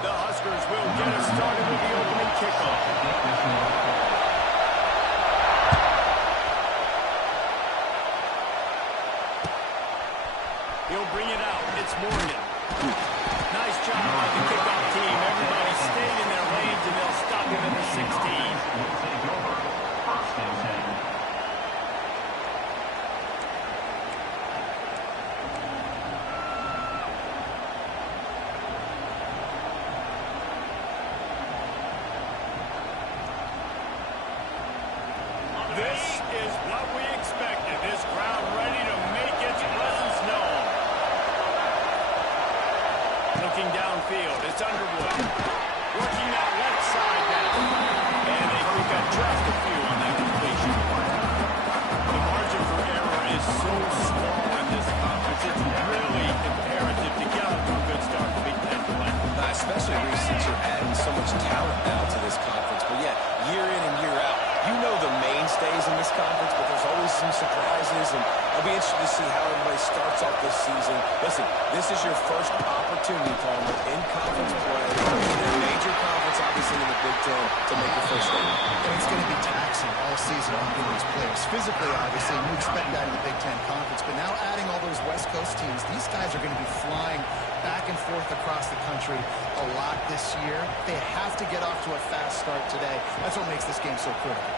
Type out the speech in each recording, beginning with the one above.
The Huskers will get us started with the opening kickoff. He'll bring it out. It's Morgan. Nice job by the kickoff team. Everybody stayed in their lanes, and they'll stop him at the 16. This is what we expected. This crowd ready to make its presence known. Looking downfield, it's Underwood. Working that left side now. And they pick up just a few on that completion. The margin for error is so small in this conference. It's really imperative to get off to a good start to Big Ten play. Especially since you're adding so much talent now to this conference. But yeah, year in and year out, you know the mainstays in this conference, but there's always some surprises, and I'll be interested to see how everybody starts off this season. Listen, this is your first opportunity, Palmer, in conference play, in a major conference, obviously in the Big Ten, to make your first statement. And it's going to be taxing all season long for these players. Physically, obviously, you expect that in the Big Ten Conference, but now adding all those West Coast teams, these guys are going to be flying back and forth across the country a lot this year. They have to get off to a fast start today. That's what makes this game so critical.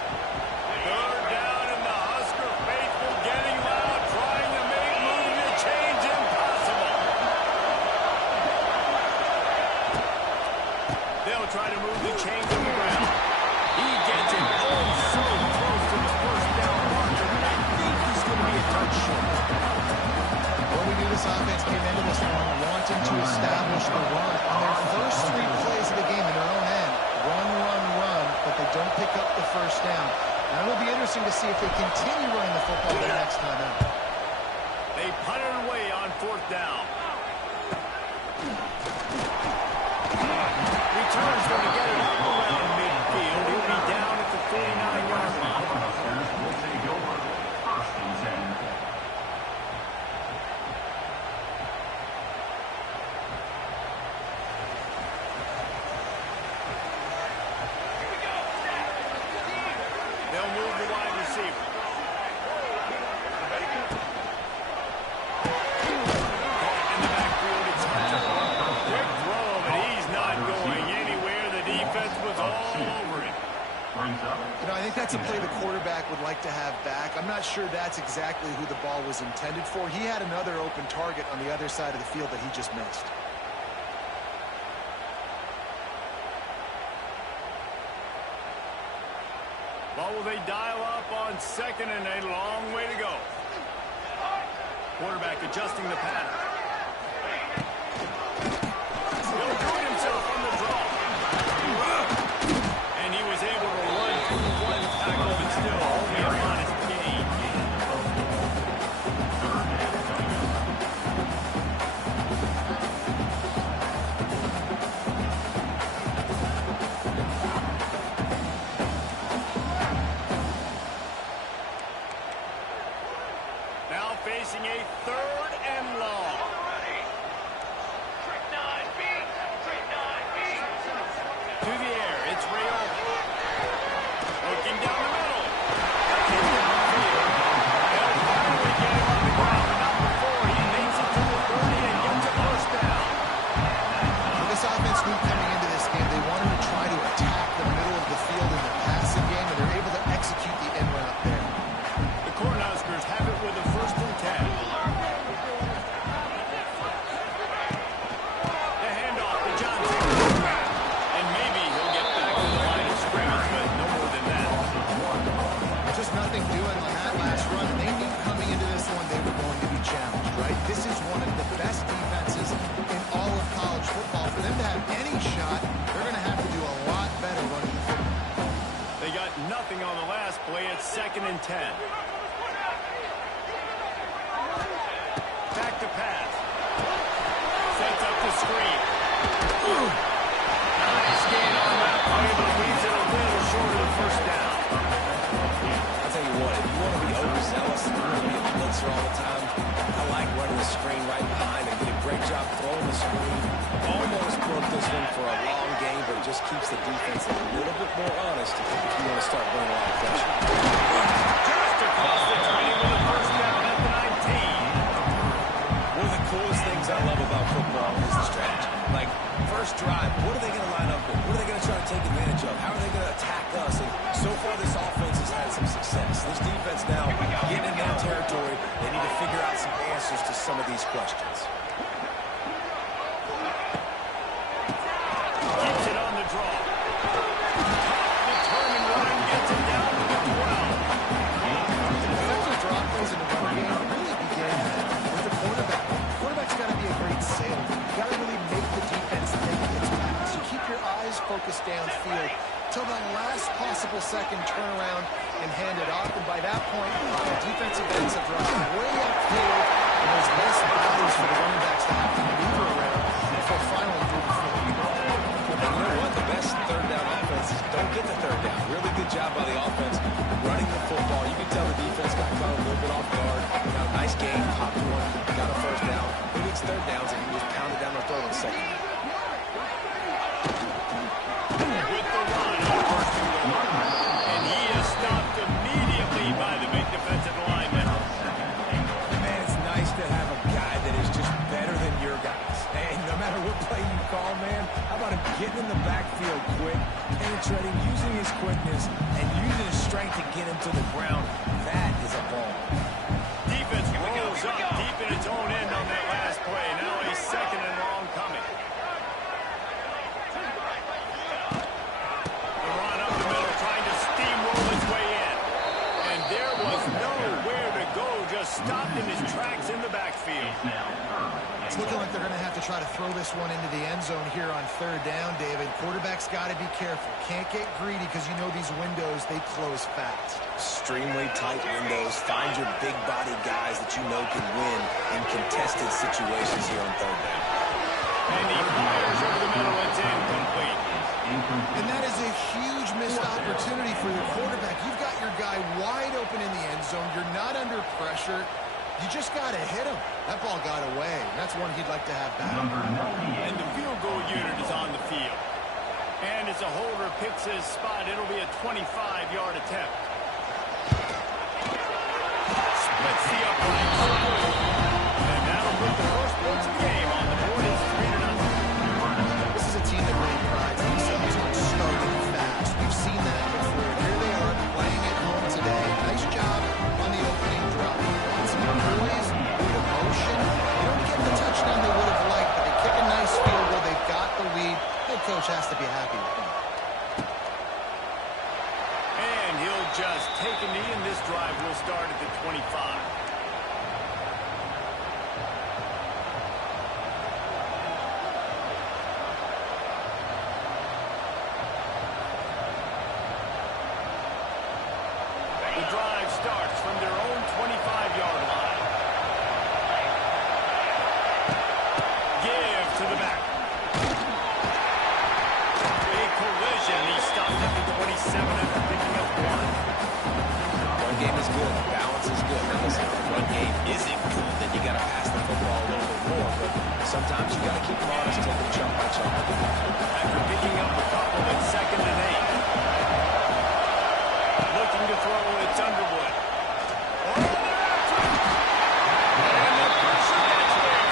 Third down, and the Husker faithful getting loud, trying to make moving the change impossible. They'll try to move the chains on the ground. He gets it oh so close to the first down marker, but I think he's going to be a touch short. Well, we knew this offense came into this one wanting to establish the run on their first 3 plays of the game in their own end. Run, but they don't pick up the first down. Now it'll be interesting to see if they continue running the football the next time out. They punted it away on 4th down. Return's going to get it up around midfield. He'll be down at the 49-yard line. Will take over 1st and 10. They'll move the wide receiver. In the backfield, it's Hunter. Quick throw, but he's not going anywhere. The defense was all over him. You know, I think that's a play the quarterback would like to have back. I'm not sure that's exactly who the ball was intended for. He had another open target on the other side of the field that he just missed. What will they dial up on 2nd and a long way to go? Quarterback adjusting the pattern. He'll do it himself on the draw. And he was able to run through 1 tackle, but still only a modest gain. Now facing a 3rd and long. To the air, it's Rayola. Looking down the middle. He's downfield. They'll finally get him on the ground, but not before he makes it to the 30 and gets a first down. Well, this offense knew coming into this game they wanted to try to attack the middle of the field in the passing game, and they're able to execute the end run up there. The Cornhuskers have it with a 1st and 10. The handoff to Johnson. And maybe he'll get back to the line of scrimmage, but no more than that. Just nothing doing on that last run. They knew coming into this one they were going to be challenged, right? This is one of the best defenses in all of college football. For them to have any shot, they're going to have to do a lot better running the football. They got nothing on the last play. It's 2nd and 10. Back to pass. Sets up the screen. Nice gain on that play, but leaves it a little short of the first down. I'll tell you what, if you want to be overzealous and you want to be a blitzer all the time, I like running the screen right behind and did a great job throwing the screen. Almost broke took this one for a long game, but it just keeps the defense a little bit more honest if you want to start bringing a lot of pressure. Just across the 20 with a first down at the 19. One of the coolest things I love about football is the strategy. Like, first drive, what are they going to line up with? What are they going to try to take advantage of? How are they going to attack us? And so far, this offense has had some success. This defense now, getting in their territory, they need to figure out some answers to some of these questions. Keeps it on the draw. Determined run, gets it down to the 12. Effective drop plays in the run game really begin with the quarterback. The quarterback's got to be a great sailor. You got to really make the defense think its pass. You keep your eyes focused downfield till the last possible second turnaround and hand it off. And by that point, the defensive ends have dropped way upfield, and there's less battles for the running backs to have to maneuver around before finally doing the field. And you know what? The best third down offenses don't get the third down. Really good job by the offense running the football. You can tell the defense got caught a little bit off guard. Got a nice game, popped one, got a first down. Who needs third downs and he just pounded down the throat in the second? With the run on first and goal. And he is stopped immediately by the big defensive lineman. Man, it's nice to have a guy that is just better than your guys. And no matter what play you call, man, how about him getting in the backfield quick, penetrating, using his quickness, and using his strength to get him to the ground. That is a ball. Defense rolls up deep in its own end on that last play. Now a second and long coming. The run up the middle, trying to steamroll its way in. And there was nowhere to go, just stopped in his tracks in the backfield. It's looking like they're going to have to try to throw this one into the end zone here on third down, David. Quarterback's got to be careful. Can't get greedy because you know these windows, they close fast. Extremely tight windows. Find your big body guys that you know can win in contested situations here on third down. And he fires over the middle. It's incomplete. And that is a huge missed opportunity for your quarterback. You've got your guy wide open in the end zone. You're not under pressure. You just got to hit him. That ball got away. That's one he'd like to have back. And the field goal unit is on the field. And as a holder picks his spot, it'll be a 25-yard attempt. Splits the uprights. And that'll put the first points of the game on the board. It's 3-0. This is a team that really prides themselves on starting fast. We've seen that before. Here they are playing at home today. Nice job on the opening drive. Some poise, good emotion. They don't get the touchdown they would have liked, but they kick a nice field goal. They've got the lead. Head coach has to be happy with them. And he'll just take a knee, and this drive will start at the 25. The drive starts from their own 25-yard line. Give to the back. A collision. He stopped at the 27 after picking up one. Run game is good. Balance is good. Now listen, if the run game isn't good, then you got to pass the football a little bit more. But sometimes you got to keep them honest, take them chunk by chunk. After picking up a couple, it's 2nd and 8. Looking to throw, it's Underwood. And the pressure gets there.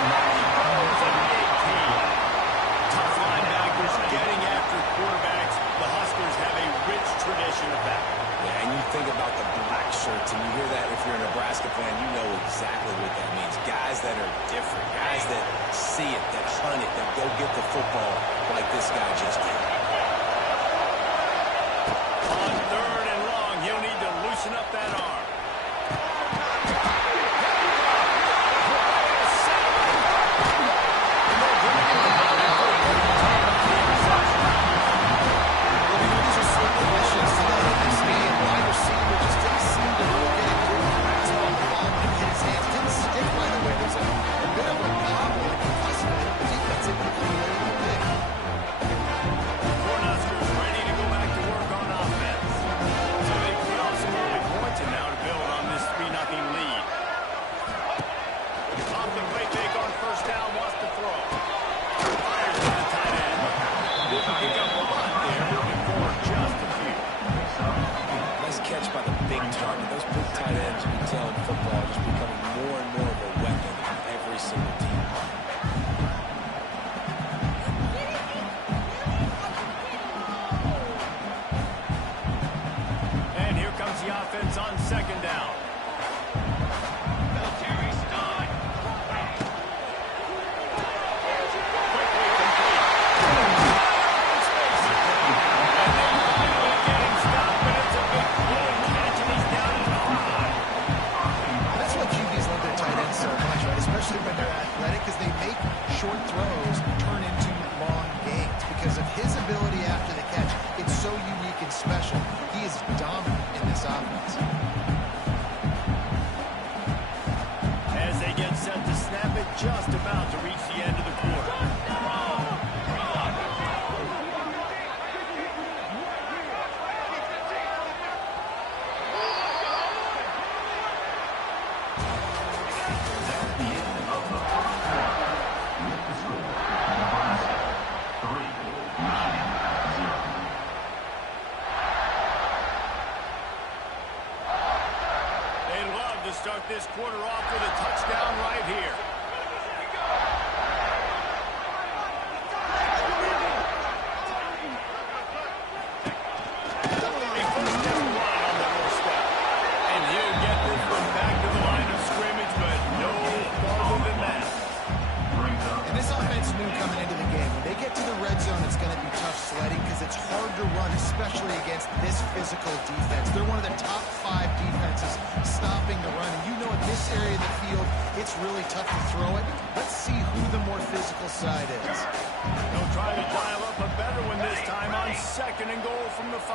He goes at the 18. Tough linebackers getting after quarterbacks. The Huskers have a rich tradition of that. Yeah, and you think about the black shirts, and you hear that if you're a Nebraska fan, you know exactly what that means. Guys that are different, guys that see it, that hunt it, that go get the football like this guy just did. On 3rd and long, he'll need to loosen up that arm. Cornhuskers ready to go back to work on offense. So they put up some early points, and now short throws turn into long gains because of his ability after the catch. It's so unique and special. He is dominant in this offense. As they get set to snap it, just about to reach the end of the quarter. Start this quarter off with a touchdown right here. A first down run on the doorstep. And he'll get this one back to the line of scrimmage, but no farther than that. And this offense knew coming into the game, when they get to the red zone, it's going to be tough sledding because it's hard to run, especially against this physical defense. They're one of the top 5 defenses stopping the run. And you know in this area of the field, it's really tough to throw it. Let's see who the more physical side is. They'll try to dial up a better one this time on 2nd and goal from the 5.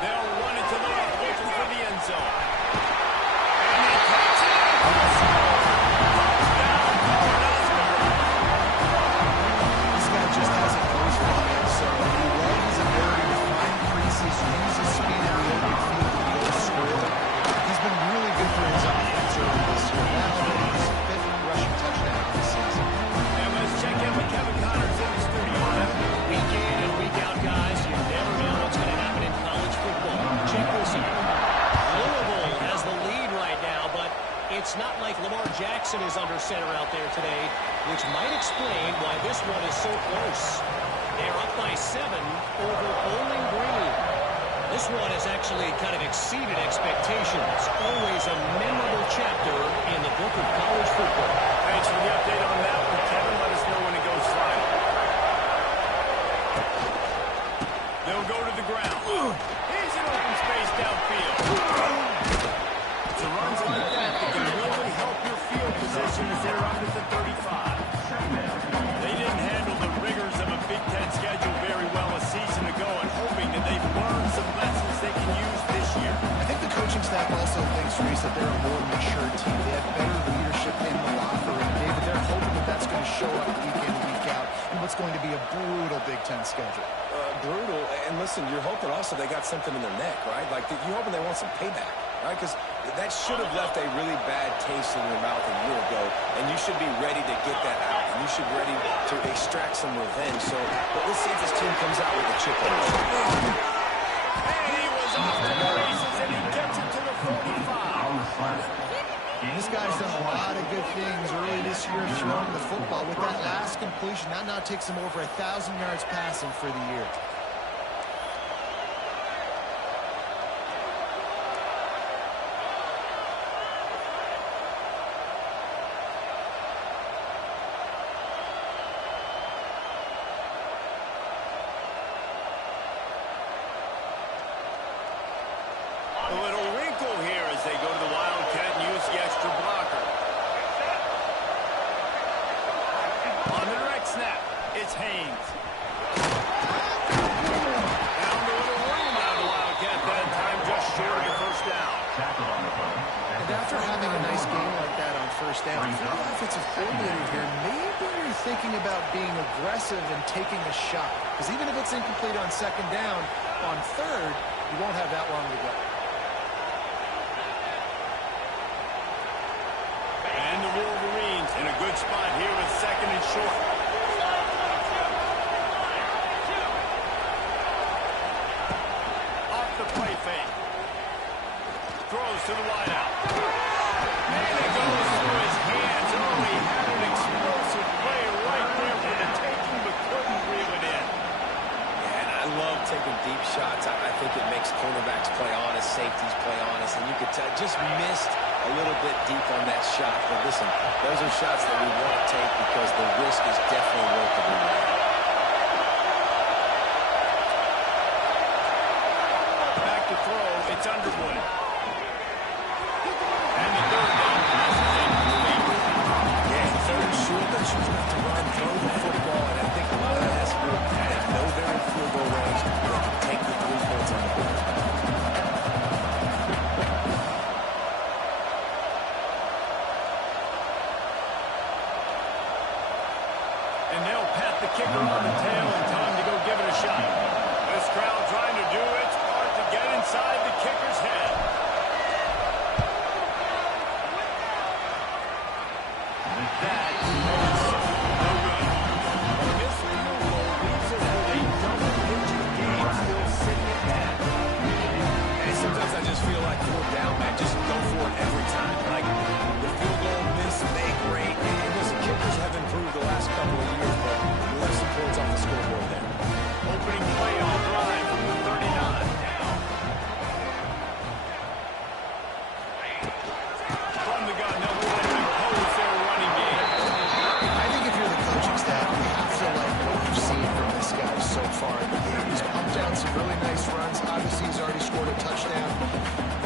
They'll run it to the left, looking for the end zone. And they catch it. This guy just has a close line, so he loves his ability to find creases, use his speed in the open field to go square. He's been really good for his offense early this year. That already is his 5th rushing touchdown of the season. And let's check in with Kevin Connors in the studio. Week in and week out, guys, you never know what's going to happen in college football. Check this out. Louisville has the lead right now, but it's not like Lamar Jackson is under center out there today, which might explain why this one is so close. They're up by 7 over Bowling Green. This one has actually kind of exceeded expectations. Always a memorable chapter in the book of college football. Thanks for the update on that one, Kevin. Let us know when it goes final. They'll go to the ground. Here's an open space downfield. It's the runs like that that can really help your field position as they're under the 35. They didn't handle the rigors of a Big Ten schedule very well a season ago, and hoping that they've learned some lessons they can use this year. I think the coaching staff also thinks, Reese, that they're a more mature team. They have better leadership in the locker room. David, they're hoping that that's going to show up week in, week out, in what's going to be a brutal Big Ten schedule. Brutal. And listen, you're hoping also they got something in their neck, right? Like, you're hoping they want some payback, right? Because that should have left a really bad taste in your mouth a year ago, and you should be ready to get that out, and you should be ready to extract some revenge. So let's see if this team comes out with a chip on their shoulder. And he was off to the races, and he gets it to the 45. This guy's done a lot of good things early this year throwing the football. With that last completion, that now takes him over 1,000 yards passing for the year. A little wrinkle here as they go to the Wildcat and use the extra blocker. On the direct snap, it's Haynes. Found a little room out of the Wildcat that time, just short of the first down. And after having a nice game like that on first down, if you're the offensive coordinator here, maybe you're thinking about being aggressive and taking a shot. Because even if it's incomplete on 2nd down, on 3rd, you won't have that long to go. And the Wolverines in a good spot here with 2nd and short. Off the play fake. Throws to the wideout. And it goes through his hands. Oh, he had an explosive play right there for the taking, but couldn't reel it in. Yeah, and I love taking deep shots. I think it makes cornerbacks play honest, safeties play honest, and you could tell just missed a little bit deep on that shot. But listen, those are shots that we want to take because the risk is definitely worth the reward. Back to throw, it's Underwood. And the 3rd down pass is incomplete. Yeah, so And they'll pat the kicker on the tail and tell him to go give it a shot. This crowd trying to do its part to get inside the kicker's head. That is no good. This field goal leaves us with a double-digit game still sitting at 10. And sometimes I just feel like fourth down, man. Just go for it every time. Like the field goal miss, make great. And listen, kickers have improved the last couple of years, but we left some points off the scoreboard there. Opening play on drive from the 39. From the gun, they'll go ahead and impose their running game. I think if you're the coaching staff, you have to like what you've seen from this guy so far in the game. He's pumped out some really nice runs. Obviously, he's already scored a touchdown.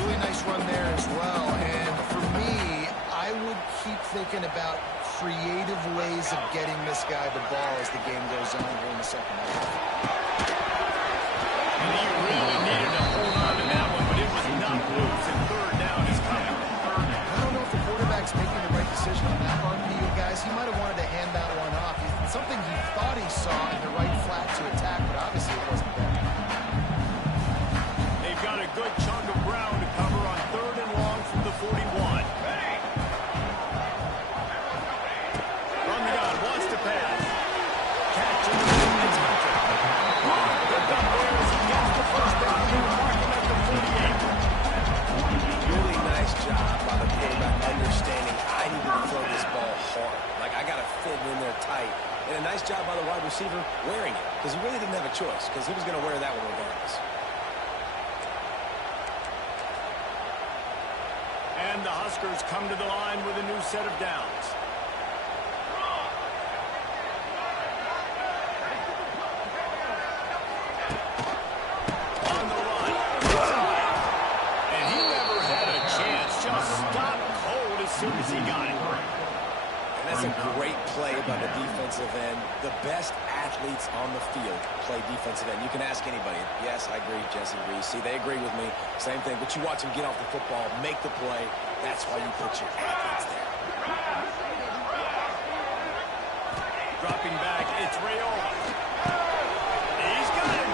Really nice run there as well. And for me, I would keep thinking about creative ways of getting this guy the ball as the game goes on here in the second half. And he really needed to hold on to that one, but it was not loose, and third down is coming. I don't know if the quarterback's making the right decision on that run to you guys. He might have wanted to hand that one off. It's something he thought he saw in the right flat to attack, but obviously it wasn't there. They've got a good chunk of ground to cover on third and long from the 41. From the gun, wants to pass. Catch in the middle, it's Hunter. The double is he gets the first down, and marking at the 48. Really nice job by the quarterback understanding I need to throw this ball hard. Like, I got to fit it in there tight. And a nice job by the wide receiver wearing it, because he really didn't have a choice, because he was going to wear that one regardless. And the Huskers come to the line with a new set of downs. On the run. And he never had a chance. Just stopped cold as soon as he got it. And that's a great play by the defensive end. The best athletes on the field play defensive end. You can ask anybody. Yes, I agree, Jesse Reese. See, they agree with me. Same thing. But you watch them get off the football, make the play. That's why you put your athletes there. Dropping back, it's Rayola. He's got it.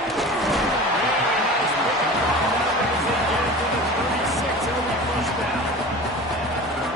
Really nice pickup on that one as they get it to the 36 early first down.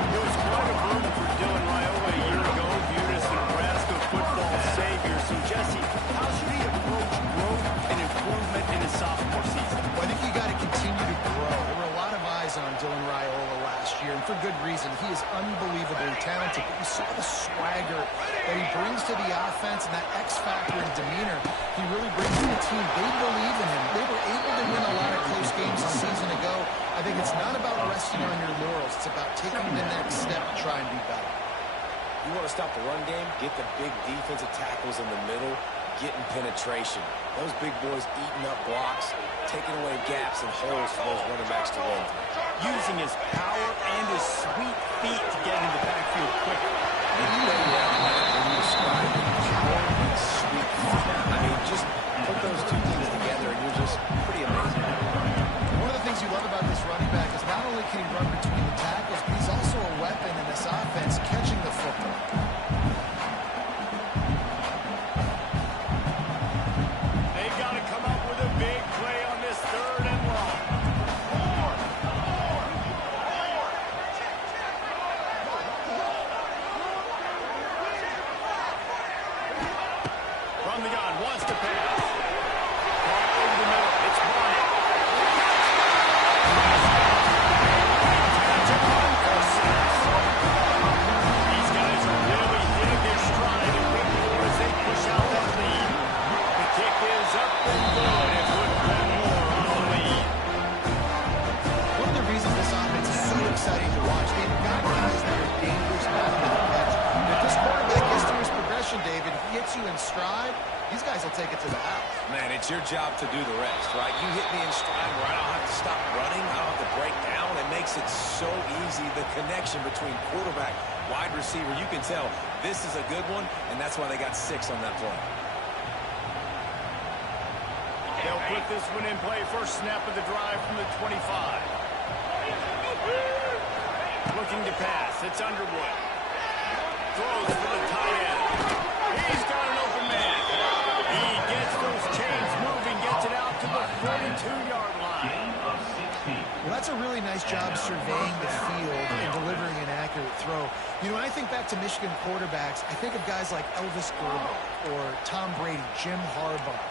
It was quite a burden for Dylan Raiola a year ago, viewed as the Nebraska football savior. So, Jesse, how should he approach growth and improvement in his sophomore season? Well, I think you got to continue to grow. There were a lot of eyes on Dylan Raiola last year, and for good reason. He is unbelievably talented. But you saw the swagger that he brings to the offense and that X factor and demeanor he really brings to the team. They believe in him. They were able to win a lot of close games a season ago. I think it's not about resting on your laurels. It's about taking the next step to try and be better. You want to stop the run game? Get the big defensive tackles in the middle, getting penetration. Those big boys eating up blocks, taking away gaps and holes for those running backs to run through. Using his power and his sweet feet to get in the backfield quicker. When you describe power and sweet feet, I mean, just put those two things together and you're just pretty amazing. One of the things you love about this running back is not only can he run between the tackles, but he's also a weapon in this offense, catching the football. They've got to come up with a big play on this third and long. From the gun, wants to pass. Caught over the middle, it's Bryant. Touchdown for six. These guys are really hitting their stride in week 4 as they push out that lead. The kick is up and good. It would put more on the lead. One of the reasons this offense is so exciting to watch, they've got guys that are dangerous out of the catch. If this quarterback gets to his progression, David, he hits you in stride, these guys will take it to the house. Man, it's your job to do the rest, right? You hit me in stride where I don't have to stop running. I don't have to break down. It makes it so easy. The connection between quarterback, wide receiver, you can tell this is a good one, and that's why they got 6 on that play. They'll put this one in play. First snap of the drive from the 25. Looking to pass. It's Underwood. Throws for the tight end. He's got an think back to Michigan quarterbacks, I think of guys like Elvis Gerber or Tom Brady, Jim Harbaugh,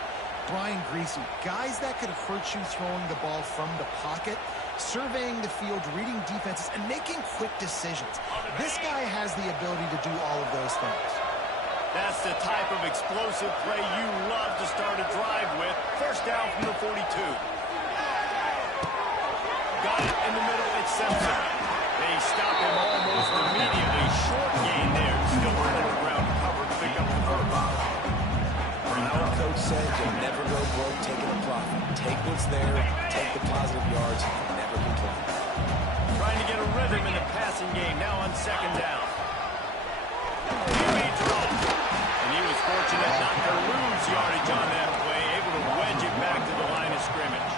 Brian Griese, guys that could hurt you throwing the ball from the pocket, surveying the field, reading defenses, and making quick decisions. This guy has the ability to do all of those things. That's the type of explosive play you love to start a drive with. First down from the 42. Got it in the middle. It's Simpson. They stop him almost immediately. Short gain there. Still on the ground to cover to pick up the first. Our coach said you'll never go broke taking a profit. Take what's there, take the positive yards, never complain. Trying to get a rhythm in the passing game. Now on second down. Here he throws. And he was fortunate not to lose yardage on that play. Able to wedge it back to the line of scrimmage.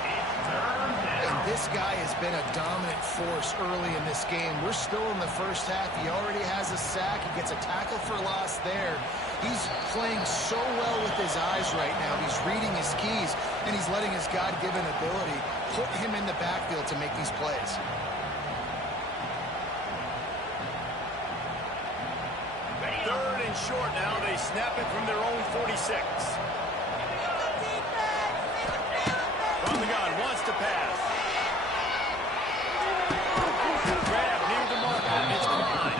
This guy has been a dominant force early in this game. We're still in the first half. He already has a sack. He gets a tackle for loss there. He's playing so well with his eyes right now. He's reading his keys, and he's letting his God-given ability put him in the backfield to make these plays. Third and short now. They snap it from their own 46. From the gun, wants to pass. Grab near the marker. It's Klein.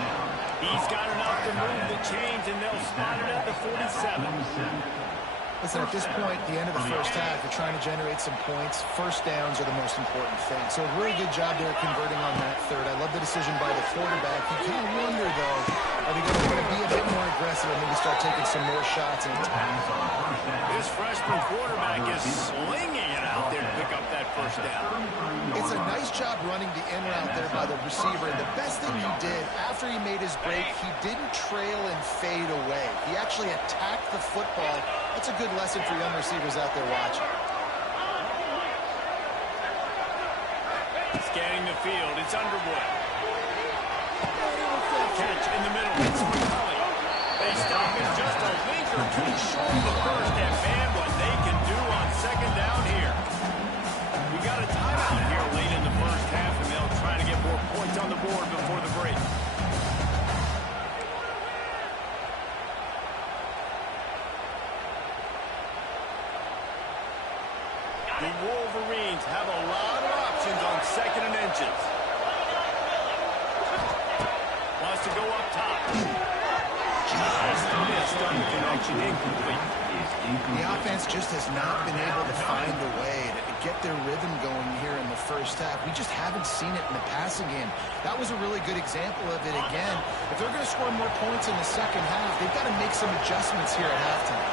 He's got enough to move the chains, and they'll spot it at the 47. Listen, at this point, the end of the first half, you're trying to generate some points. First downs are the most important thing. So a really good job there converting on that third. I love the decision by the quarterback. You kind of wonder, though, are they going to be a bit more aggressive and maybe start taking some more shots in time? This freshman quarterback is slinging it out there to pick up that first down. It's a nice job running the in route there by the receiver. And the best thing he did after he made his break, he didn't trail and fade away. He actually attacked the football. That's a good lesson for young receivers out there watching. Scanning the field, it's Underwood. Catch in the middle, it's McCulley. They stop it just a link or two short of the first, and man, what they can do on second down here. We got a timeout here late in the first half, and they'll try to get more points on the board before the break. The Wolverines have a lot of options on second and inches. Wants to go up top. Just missed on the connection, incomplete. The offense just has not been able to find a way to get their rhythm going here in the first half. We just haven't seen it in the passing game. That was a really good example of it again. If they're going to score more points in the second half, they've got to make some adjustments here at halftime.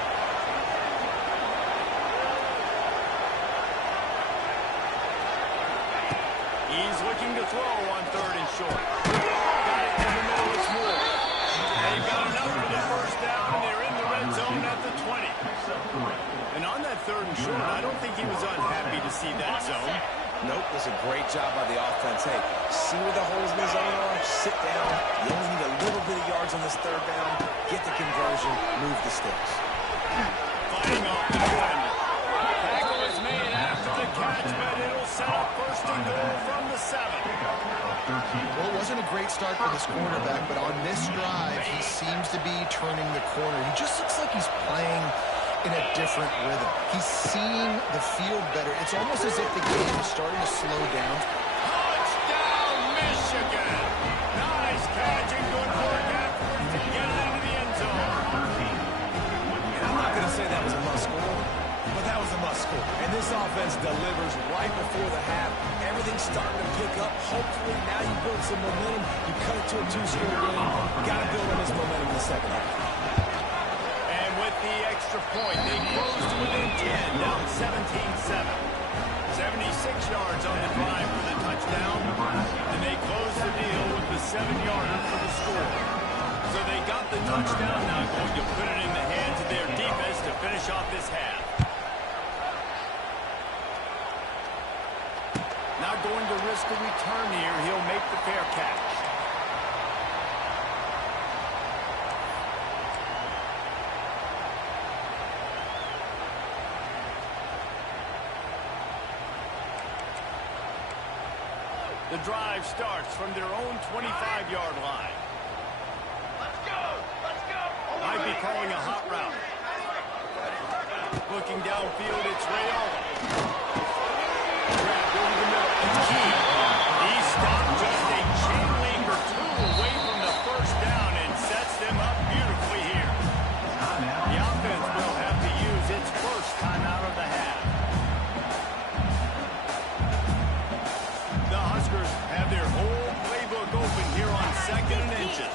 He's looking to throw on third and short. Got it in the middle, it's Moore. They've got enough for the first down, and they're in the red zone at the 20. And on that third and short, I don't think he was unhappy to see that zone. Nope, it was a great job by the offense. Hey, see where the holes in the zone are? Sit down. You only need a little bit of yards on this third down. Get the conversion. Move the sticks. Fighting off the defender. Tackle is made after the catch, but it'll set up first and goal from the 7. Well, it wasn't a great start for this quarterback, but on this drive, he seems to be turning the corner. He just looks like he's playing in a different rhythm. He's seeing the field better. It's almost as if the game is starting to slow down. Touchdown, Michigan! Nice catch and good work afterwards to get it into the end zone. I'm not going to say that was a must score, but that was a must score. And this offense delivers right before the half. Everything's starting to pick up. Hopefully now you build some momentum. You cut it to a 2-score game. Got to build on this momentum in the second half. And with the extra point, they close to within 10, down 17-7. 76 yards on the drive for the touchdown, and they close the deal with the 7-yarder for the score. So they got the touchdown, now going to put it in the hands of their defense to finish off this half. Not going to risk a return here. He'll make the fair catch. The drive starts from their own 25-yard line. they're calling a hot route. Looking downfield, it's Rayola. Grabbed over the middle. It's Key. He stopped just a chain link or two away from the first down and sets them up beautifully here. The offense will have to use its first timeout of the half. The Huskers have their whole playbook open here on 2nd and inches.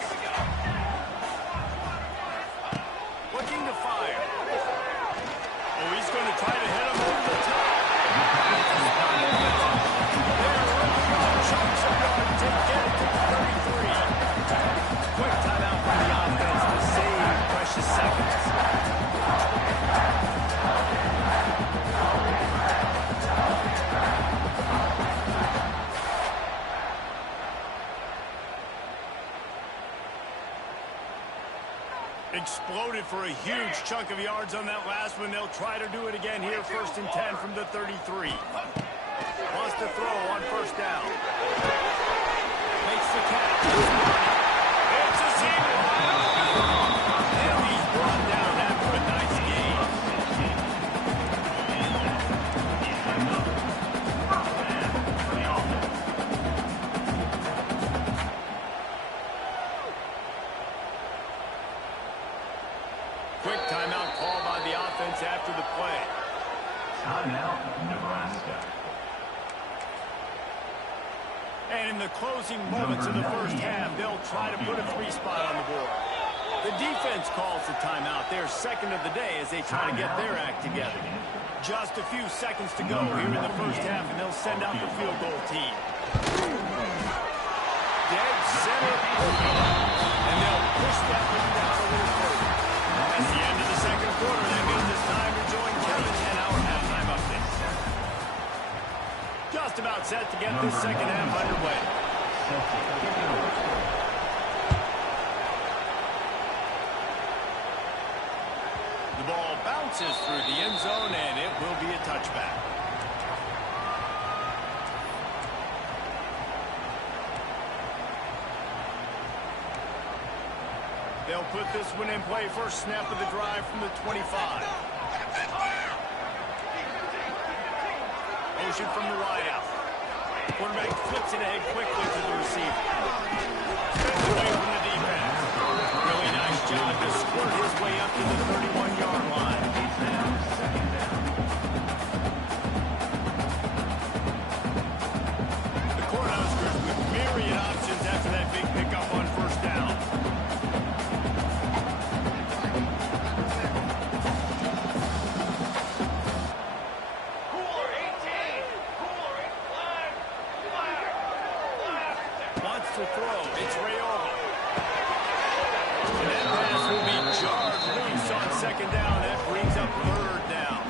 Looking to fire. Oh, he's going to try to hit him over the top. There we go. Chunks of yard to get it to the 33. Quick timeout for the offense to save precious seconds. Exploded for a huge chunk of yards on that last one. They'll try to do it again here, 1st and 10 from the 33. Wants to throw on 1st down. Makes the catch. It's a seam. And he's brought down after a nice gain. Quick timeout called by the offense after the play. Timeout, Nebraska. And in the closing moments of the first half, they'll try to put a 3-spot on the board. The defense calls the timeout. They're 2nd of the day as they try to get their act together. Just a few seconds to go here in the first half, and they'll send out the field goal team. Dead center. And they'll push that one down a little further. It's the end of the 2nd quarter. That means it's time to join Kevin and our halftime update. Just about set to get this 2nd half underway. The ball bounces through the end zone, and it will be a touchback. They'll put this one in play. First snap of the drive from the 25. Motion from the wideout. Quarterback flips it ahead quickly to the receiver. Spins away from the defense. Really nice job to squirt his way up to the 31-yard line. The Cornhuskers with myriad options after that big pickup on 1st down. To throw. It's Rayola. And that pass will be jarred loose on 2nd down. That brings up 3rd down.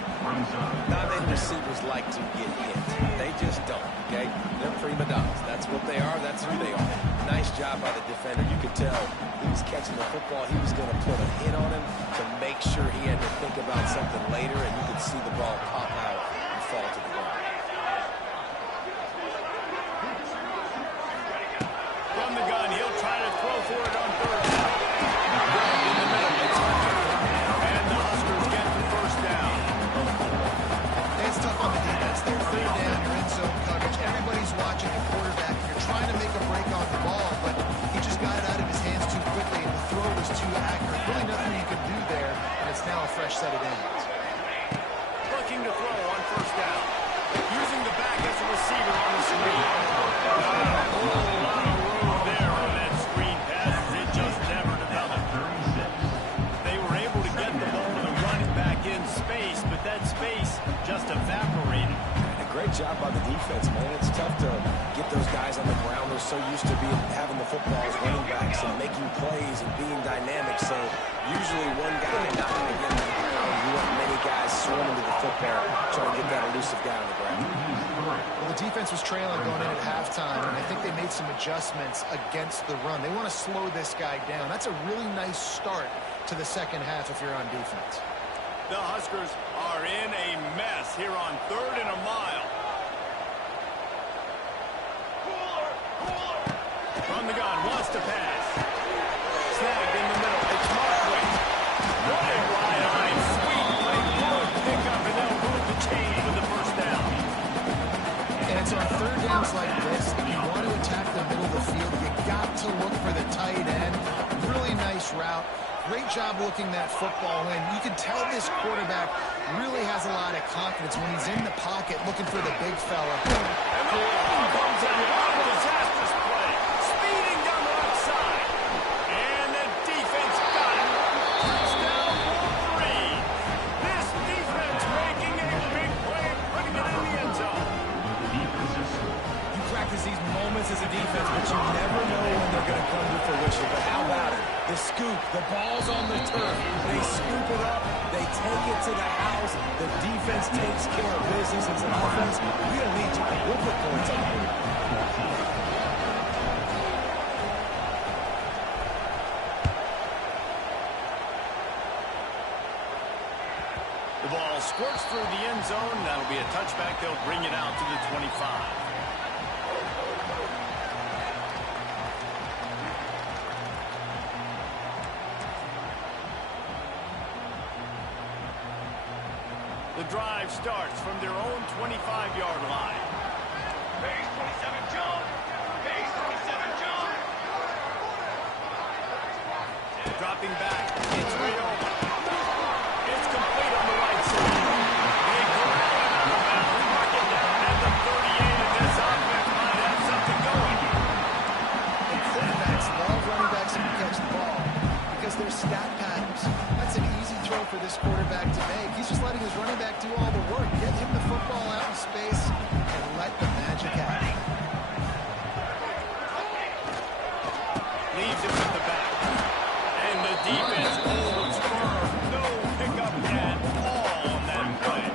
Not many receivers like to get hit. They just don't, okay? They're prima donnas. That's what they are. That's who they are. Nice job by the defender. You could tell he was catching the football. He was going to put a hit on him to make sure he had to think about something later, and you could see the ball pop out and fall to the ground. From the gun, he'll try to throw for it on 3rd down. Right in the middle, it's Hunter. And the Huskers get the 1st down. It's tough on the defense. They're 3rd down, you're in zone coverage. Everybody's watching the quarterback. You're trying to make a break on the ball, but he just got it out of his hands too quickly, and the throw was too accurate. Really nothing you can do there, and it's now a fresh set of downs. Looking to throw on 1st down. Using the back as a receiver on the screen. Not a whole lot of room there on that screen pass. It just never developed. They were able to get the ball to the running back in space, but that space just evaporated. And a great job by the defense, man. It's tough to get those guys on the ground. They're so used to having the football as running backs and making plays and being dynamic. So usually one guy not going to get on the ground. You want many guys swarming to the football, trying to get that elusive guy on the ground. Well, the defense was trailing going in at halftime, and I think they made some adjustments against the run. They want to slow this guy down. That's a really nice start to the 2nd half if you're on defense. The Huskers are in a mess here on 3rd and a mile. From the gun, wants to pass. Snagged in the middle. It's Markway. great job looking that football in. You can tell this quarterback really has a lot of confidence when he's in the pocket looking for the big fella. And the ball comes out. What a disastrous play. Speeding down the left side. And the defense got it. Touchdown, Wolverine. This defense making a big play and putting it in the end zone. You practice these moments as a defense, but you never know when they're going to come to fruition. But how about it? The scoop, the ball's on the turf. They scoop it up. They take it to the house. The defense takes care of business. As an offense, we don't need you. We'll put points on you. The ball squirts through the end zone. That'll be a touchback. They'll bring it out to the 25. The drive starts from their own 25-yard line. Base 27, John. Base 27, John. Dropping back. It's real. It's complete on the right side. They corral it out of bounds. Mark it down at the 38, and this offense might have something going. And quarterbacks love running backs who can catch the ball because they're stat patterns. That's an easy throw for this quarterback to make. He's just letting his running back do all the work. Get him the football out in space and let the magic happen. Leaves it with the back. And the defense holds firm. No pickup at all on that play.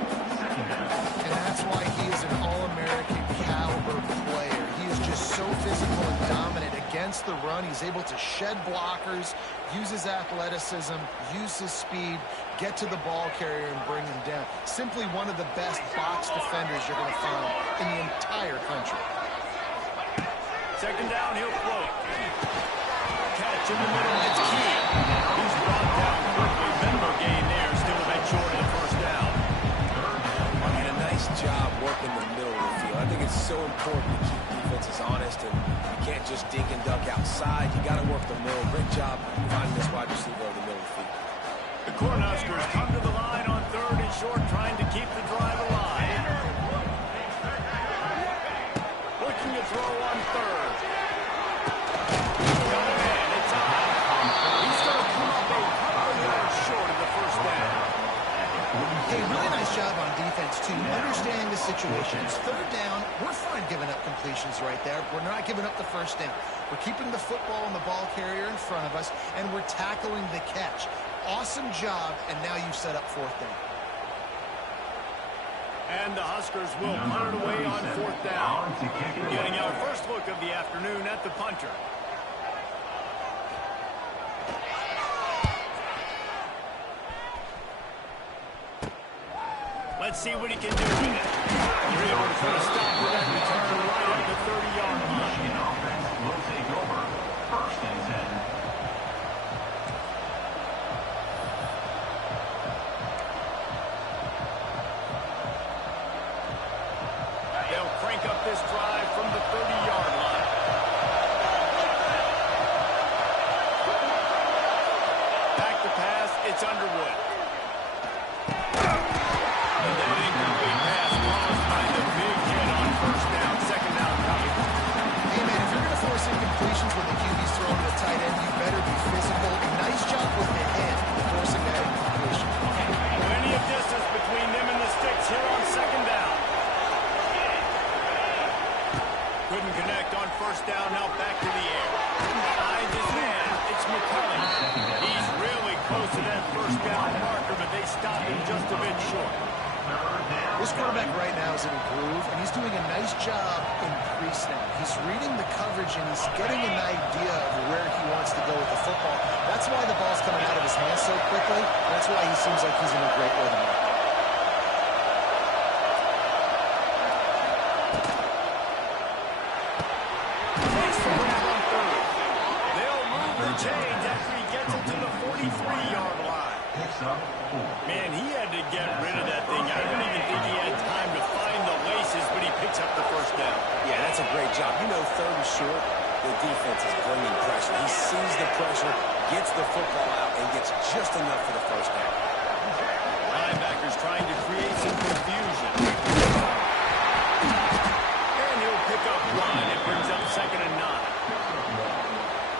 And that's why he is an All-American caliber player. He is just so physical and dominant against the run. He's able to shed blockers, use his athleticism, use his speed, get to the ball carrier and bring him down. Simply one of the best box defenders you're going to find in the entire country. Second down, he'll throw it. Catch in the middle, it's key. He's brought down quickly. Minimal gain there, still a bit short of the first down. I mean, a nice job working the middle of the field. I think it's so important to keep defenses honest, and you can't just dink and duck outside. You got to work the middle. Great job finding this wide receiver over the middle of the field. The Cornhuskers come to the line on third and short, trying to keep the drive alive. Looking to throw on third. Got a man, it's on. He's going to come up a couple yards short of the first down. Hey, really nice job on defense, too, understanding the situations. Third down, we're fine giving up completions right there. We're not giving up the first down. We're keeping the football and the ball carrier in front of us, and we're tackling the catch. Awesome job, and now you've set up fourth down. And the Huskers will punt it away on fourth down. Getting our first look of the afternoon at the punter. Let's see what he can do with it. They're able to put a stop to that return right at the 30-yard line. Michigan offense will take over. First and 10. They'll crank up this drive from the 30-yard line. Back to pass, it's Underwood. And that incomplete pass caused by the big hit on first down, second down coming. Hey, man, if you're going to force incompletions when the QB's throwing to the tight end, you better be physical. Nice job with the hit, forcing that incompletion. Plenty of distance between them and the sticks here on second down. Couldn't connect on first down, now back to the air. Behind his man, it's McCullough. He's really close to that first down marker, but they stop him just a bit short. This quarterback right now is in a groove, and he's doing a nice job in pre-snap. He's reading the coverage, and he's getting an idea of where he wants to go with the football. That's why the ball's coming out of his hands so quickly. That's why he seems like he's in a great rhythm. Takes the grab on third. They'll move the chains after he gets it to the 43-yard line. Man, he had to get rid of that thing. I don't even think he had time to find the laces, but he picks up the first down. Yeah, that's a great job. You know, third and short, the defense is bringing pressure. He sees the pressure, gets the football out and gets just enough for the first down. Linebackers trying to create some confusion. And he'll pick up one. It brings up 2nd and 9.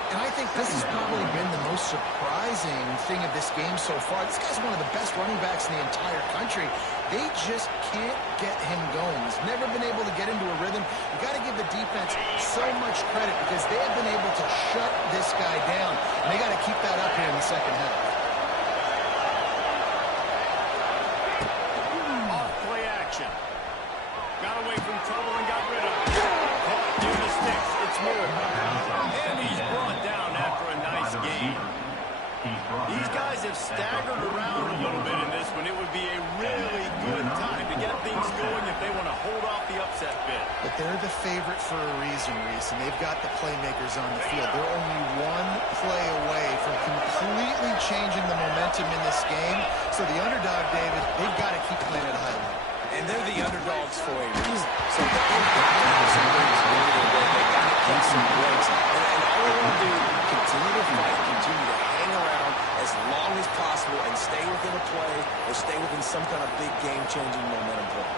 And I think this has probably been the most surprising thing of this game so far. This guy's one of the best running backs in the entire country. They just can't get him going. He's never been able to get into a rhythm. You got to give the defense so much credit because they have been able to shut this guy down. And they got to keep that up here in the second half. Off play action. Got away from trouble and got rid of it. Caught near the sticks. It's Moore. And he's brought down after a nice game. These guys have staggered around a little bit in this one. It would be a really good time to get things going if they want to hold off the upset bid. But they're the favorite for a reason, Reese, and they've got the playmakers on the field. They're only one play away from completely changing the momentum in this game. So the underdog, David, they've got to keep playing at a high level. And they're the underdogs for a reason. So they've got to have some things moving. They've got to take some breaks. And all they want to do, continue to fight, continue to hang around as long as possible and stay within a play or stay within some kind of big game-changing momentum play.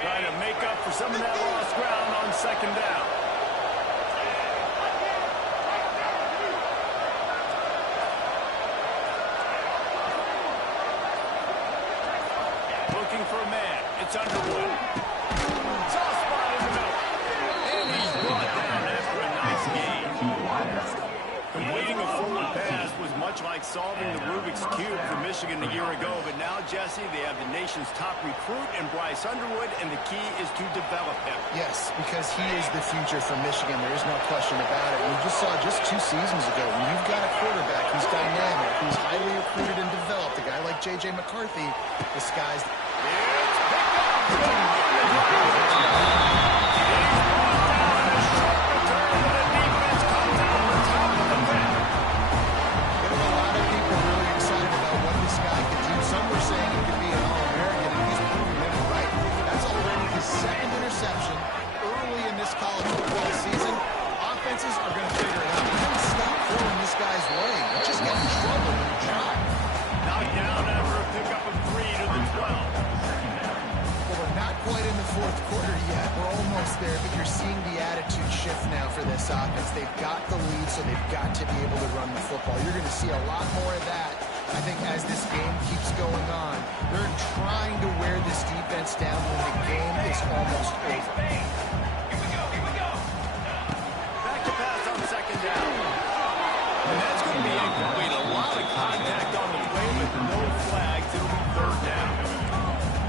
Trying to make up for some of that lost ground on 2nd down. Looking for a man. It's Underwood. Soft spot in the middle. And he's brought down after a nice game. Completing a forward pass was much like solving the Rubik's Cube for Michigan a year ago, but now, Jesse, they have the nation's top recruit in Bryce Underwood, and the key is to develop him. Yes, because he is the future for Michigan. There is no question about it. We just saw just 2 seasons ago, when you've got a quarterback who's dynamic, who's highly recruited and developed, a guy like J.J. McCarthy, the sky's... It's picked up. He's brought down in a short return, but the defense comes out on top of the pit. There were a lot of people really excited about what this guy could do. Some were saying he could be an All-American, and he's proven it right. That's already his 2nd interception early in this college football season. Offenses are going to figure it out. You don't stop throwing this guy's way. You just get in trouble when you try. Knocked down after a pickup of 3 to the 12. Well, we're not quite in the 4th quarter yet. We're almost there, but you're seeing the attitude shift now for this offense. They've got the lead, so they've got to be able to run the football. You're going to see a lot more of that, I think, as this game keeps going on. They're trying to wear this defense down when the game is almost over. Back to pass on 2nd down. And that's going to be incomplete. A lot of contact on the play with no flags. It'll be 3rd down.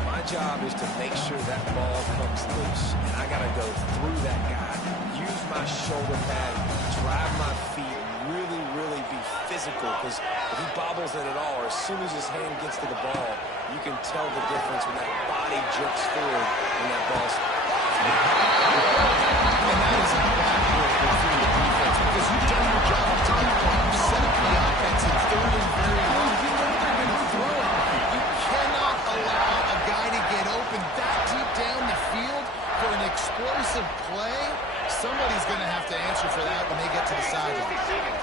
My job is to make sure that ball comes loose, and I got to go through that guy, use my shoulder pad, drive my feet, really be physical, because if he bobbles it at all, or as soon as his hand gets to the ball, you can tell the difference when that body jerks forward when that ball's... And that is a backbreaker for the defense, because you've done your job up to that point. You've set up the offense in 3rd and very long. You know they're going to throw it. You cannot allow a guy to get open that deep down the field for an explosive play. Somebody's going to have to answer for that when they get to the sideline.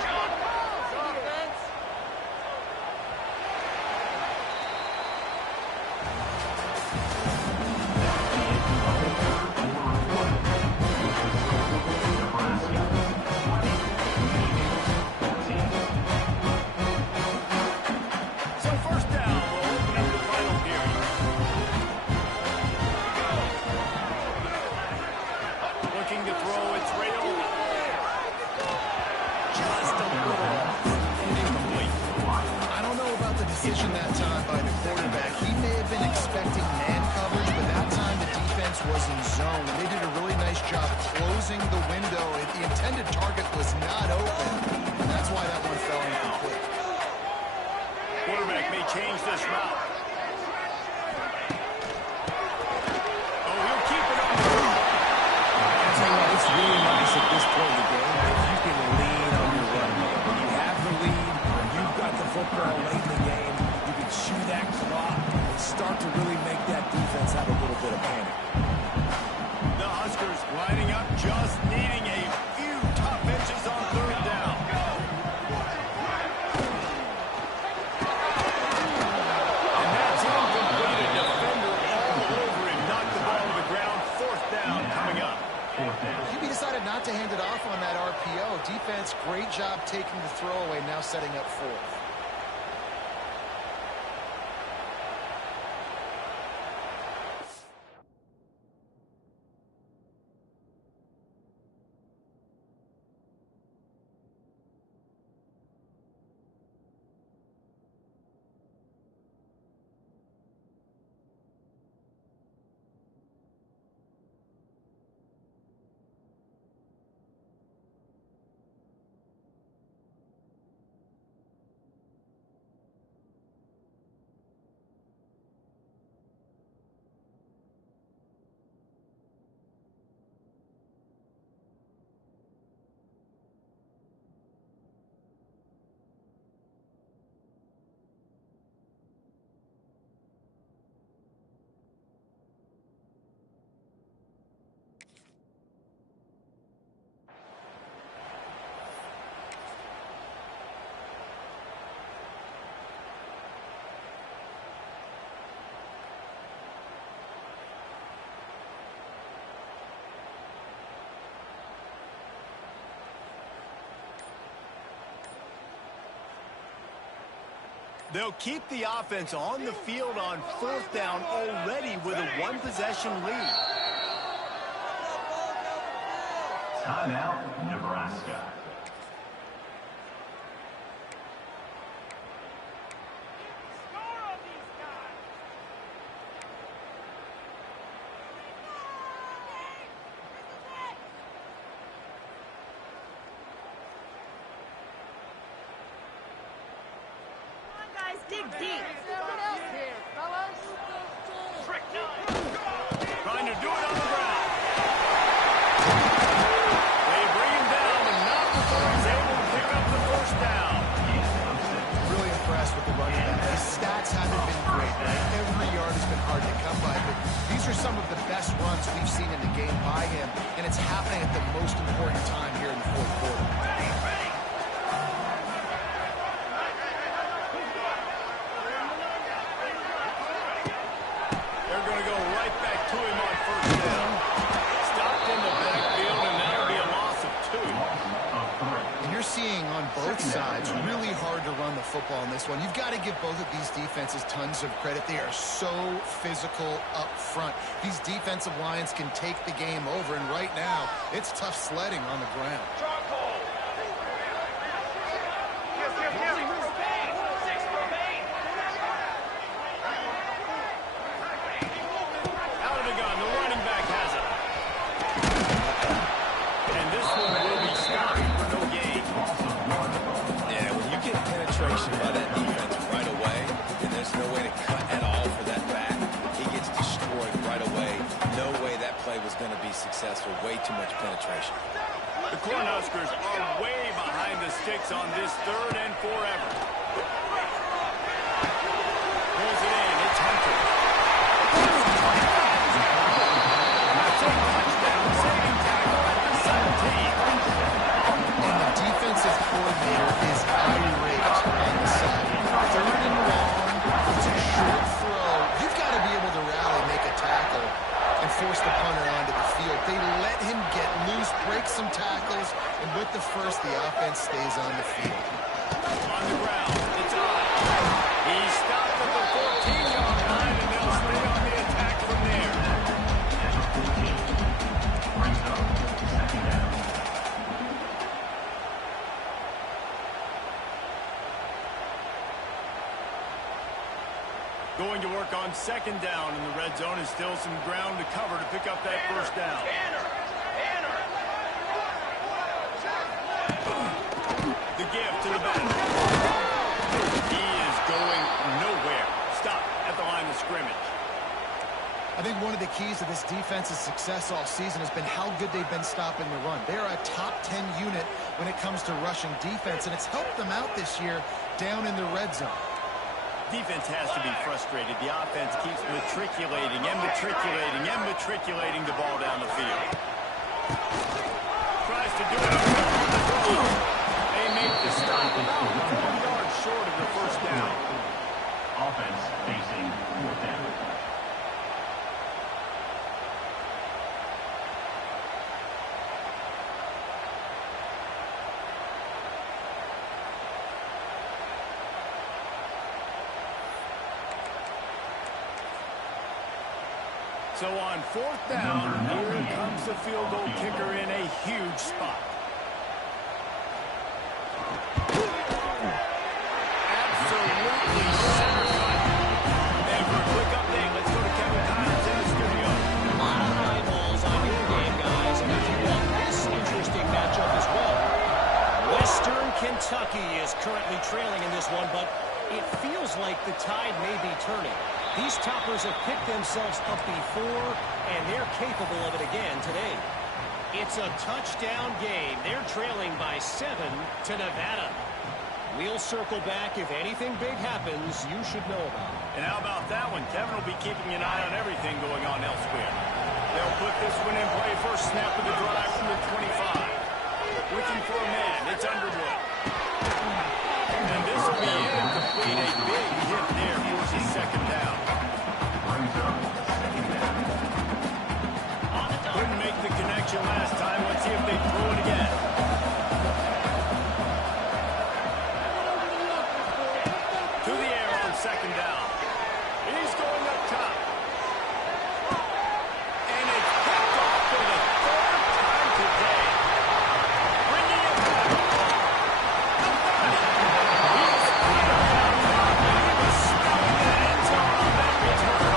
So 1st down will open up the final period. Looking to throw, it's Rayola. Just a little off. Incomplete. I don't know about the decision that time by the quarterback. He may have been expecting man coverage, but that time the defense was in zone. And they did a really nice job closing the window. The intended target was not open, and that's why that one fell incomplete. Quarterback may change this route. Oh, he'll keep it on the run. I'll tell you what, it's really nice at this point in the game if you can lean on your run game. When you have the lead, you enough to really make that defense have a little bit of panic. The Huskers lining up, just needing a few tough inches on third down. And that's incomplete. A defender all over him. Knocked the ball to the ground. Fourth down coming up. QB decided not to hand it off on that RPO. Defense, great job taking the throwaway, now setting up fourth. They'll keep the offense on the field on fourth down already with a one-possession lead. Timeout, Nebraska. Dig deep. Trying to do it on the ground. They bring him down, but not before he's able to pick up the first down. Really impressed with the running back. His stats haven't been great, right? Every yard has been hard to come by, but these are some of the best runs we've seen in the game by him, and it's happening at the most important time here in the fourth quarter. Both sides, really hard to run the football in this one. You've got to give both of these defenses tons of credit. They are so physical up front. These defensive lines can take the game over, and right now, it's tough sledding on the ground. Out of the gun, the running back has it. And this one will be stopped for no gain. Penetration by that defense right away, and there's no way to cut at all for that back. He gets destroyed right away. No way that play was going to be successful. Way too much penetration. The Cornhuskers are way behind the sticks on this third and forever. Pulls it in. It's Hunter. That's a touchdown. Saving tackle at the 17. And the defensive coordinator is irate on the side. Third and long. It's a short throw. You've got to be able to rally, make a tackle, and force the punter onto the field. They let him get loose, break some tackles, and with the first, the offense stays on the field. On the ground, it's on. He stopped at the 14-yard line, and they'll stay on the attack from there. Brings up second down. Going to work on second down in the red zone, and still some ground to cover to pick up that first down. The give to the back. He is going nowhere. Stop at the line of scrimmage. I think one of the keys to this defense's success all season has been how good they've been stopping the run. They're a top 10 unit when it comes to rushing defense, and it's helped them out this year down in the red zone. Defense has to be frustrated. The offense keeps matriculating and matriculating and matriculating the ball down the field. Tries to do it. They make the stop about 4 yards short of the first down. Offense facing fourth down. So on fourth down, here comes the field goal kicker in a huge spot. Absolutely center cut. And for a quick update, let's go to Kevin Connors in the studio. A lot of eyeballs on your game, guys, and if you want this interesting matchup as well. Western Kentucky is currently trailing in this one, but it feels like the tide may be turning. These toppers have picked themselves up before, and they're capable of it again today. It's a touchdown game. They're trailing by 7 to Nevada. We'll circle back. If anything big happens, you should know about it. And how about that one? Kevin will be keeping an eye on everything going on elsewhere. They'll put this one in play. First snap of the drive from the 25. Looking for a man. It's Underwood. And this will be incomplete. A big hit there for his second down. Couldn't make the connection last time. Let's see if they throw it again. To the air on second down. He's going up top. And it's picked off for the third time today. Bringing it back. He's down top. He was smelling that end zone on that return.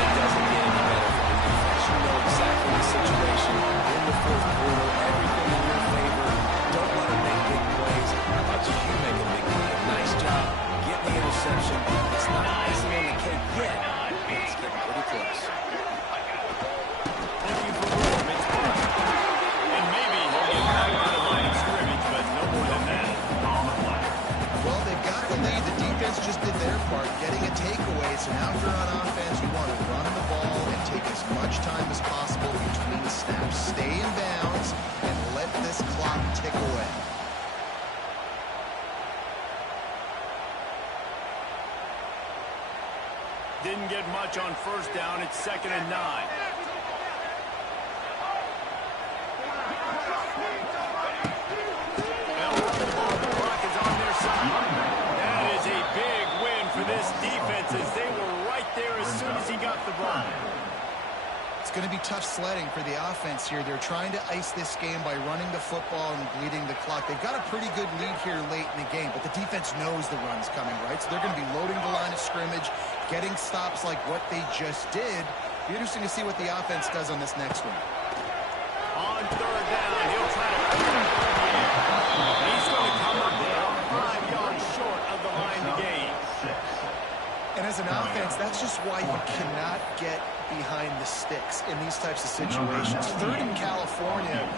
It doesn't get any better for the defense. You know exactly the situation in the fourth quarter. Everything in your favor. Don't let them make big plays. How about you make a big play? Nice job getting the interception. It's not icing on the cake yet, but it's getting pretty close. Looking for room. It's good. And maybe he'll get back to the line of scrimmage, but no more than that. Well, they've got the lead. The defense just did their part, getting a takeaway. So now if you're on offense, you want to run the ball and take as much time as possible between snaps. Stay in bounds and let this clock tick away. Didn't get much on first down. It's 2nd and 9. Well, the clock is on their side. That is a big win for this defense as they were right there as soon as he got the ball. It's going to be tough sledding for the offense here. They're trying to ice this game by running the football and bleeding the clock. They've got a pretty good lead here late in the game, but the defense knows the run's coming, right? So they're going to be loading the line of scrimmage, getting stops like what they just did. Be interesting to see what the offense does on this next one. On third down, he'll try to put it in the air. He's going to come up about 5 yards short of the line to gain. And as an offense, that's just why you cannot get behind the sticks in these types of situations. Third in California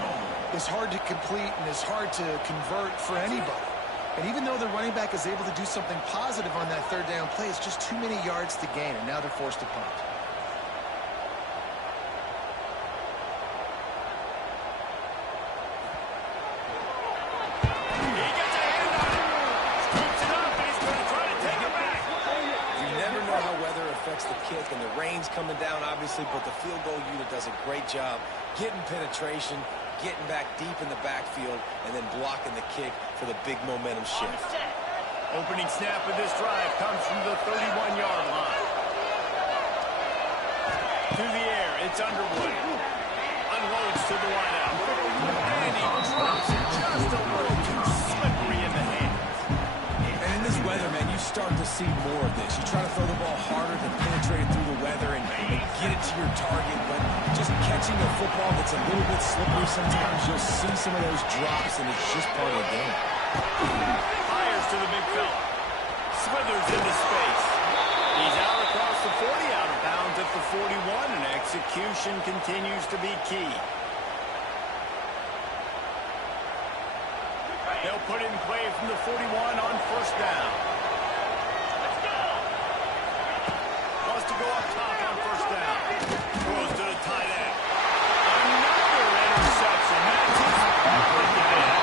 is hard to complete and is hard to convert for anybody. And even though the running back is able to do something positive on that third down play, it's just too many yards to gain, and now they're forced to punt. He gets a hand on it. Scoops it up, and he's going to try to take it back. You never know how weather affects the kick, and the rain's coming down, obviously, but the field goal unit does a great job getting penetration, getting back deep in the backfield, and then blocking the kick for the big momentum shift. Opening snap of this drive comes from the 31-yard line. To the air, it's Underwood. Unloads to the wideout. And he drops it just a little too slippery in the hands. And in this weather, man, you start to see more of this. You try to throw the ball harder to penetrate through the weather and get it to your target, but just catching a football that's a little bit slippery sometimes, you'll see some of those drops, and it's just part of the game. Fires to the big fella. Smithers into space. He's out across the 40, out of bounds at the 41, and execution continues to be key. They'll put it in play from the 41 on first down. up top on first down. Throws to the tight end. Another interception. That's his fourth again.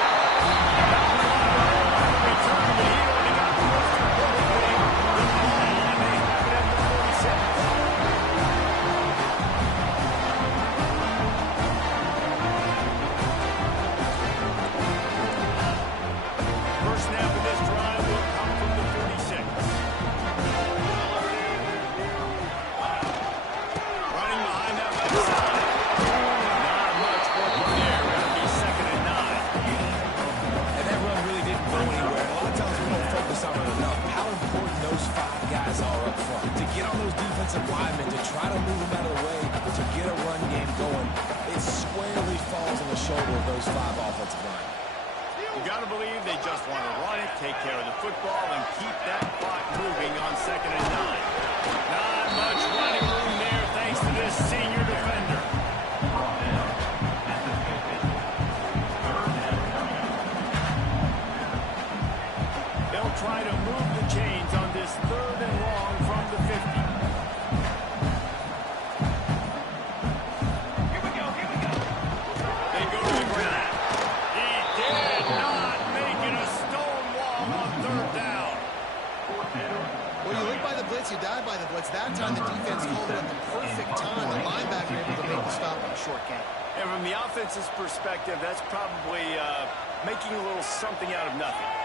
Return, but he only got close to holding the ball, and they have it at the 46. First snap of this drive will come from the 46. Running behind that left side. Not much working there. Going to be 2nd and 9. And that run really didn't go anywhere. A lot of times we don't focus on it enough. How important those 5 guys are up front. To get on those defensive linemen, to try to move them out of the way, to get a run game going, it squarely falls on the shoulder of those 5 offensive linemen. You got to believe they just want to run it, take care of the football, and keep that clock moving on 2nd and 9. Not much running room there thanks to this senior defender. They'll try to move the chains on this 3rd and long from the 50. Here we go. They go to the ground. He did not make it a stone wall on 3rd down. Well, you live by the blitz, you die by the blitz. That time the defense called it at the perfect time. The linebacker able to make the stop on a short game. And from the offense's perspective, that's probably making a little something out of nothing.